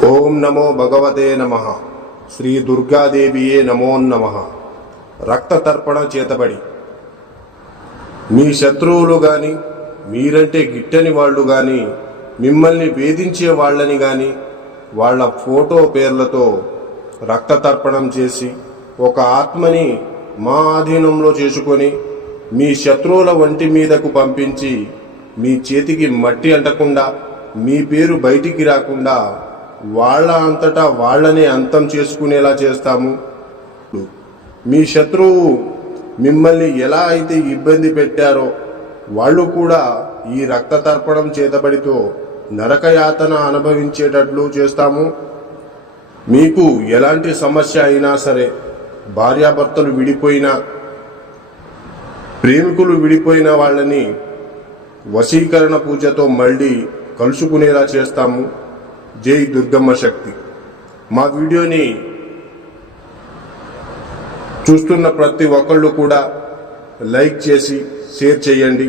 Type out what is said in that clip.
ఓం నమో భగవతే నమః. శ్రీ దుర్గాదేవియే నమో నమః. రక్త తర్పణ చేతబడి మీ శత్రువులు గాని, మీరంటే గిట్టని వాళ్ళు గాని, మిమ్మల్ని వేధించే వాళ్ళని గాని వాళ్ళ ఫోటో పేర్లతో రక్త తర్పణం చేసి ఒక ఆత్మని మా ఆధీనంలో చేసుకొని మీ శత్రువుల వంటి మీదకు పంపించి మీ చేతికి మట్టి అంటకుండా, మీ పేరు బయటికి రాకుండా వాళ్ళ అంతటా వాళ్ళనే అంతం చేసుకునేలా చేస్తాము. మీ శత్రువు మిమ్మల్ని ఎలా అయితే ఇబ్బంది పెట్టారో వాళ్ళు కూడా ఈ రక్త తర్పణం చేతబడితో నరకయాతన అనుభవించేటట్లు చేస్తాము. మీకు ఎలాంటి సమస్య అయినా సరే, భార్యాభర్తలు విడిపోయినా, ప్రేమికులు విడిపోయిన వాళ్ళని వశీకరణ పూజతో మళ్ళీ కలుసుకునేలా చేస్తాము. జై దుర్గమ్మ శక్తి. మా వీడియోని చూస్తున్న ప్రతి ఒక్కళ్ళు కూడా లైక్ చేసి షేర్ చేయండి.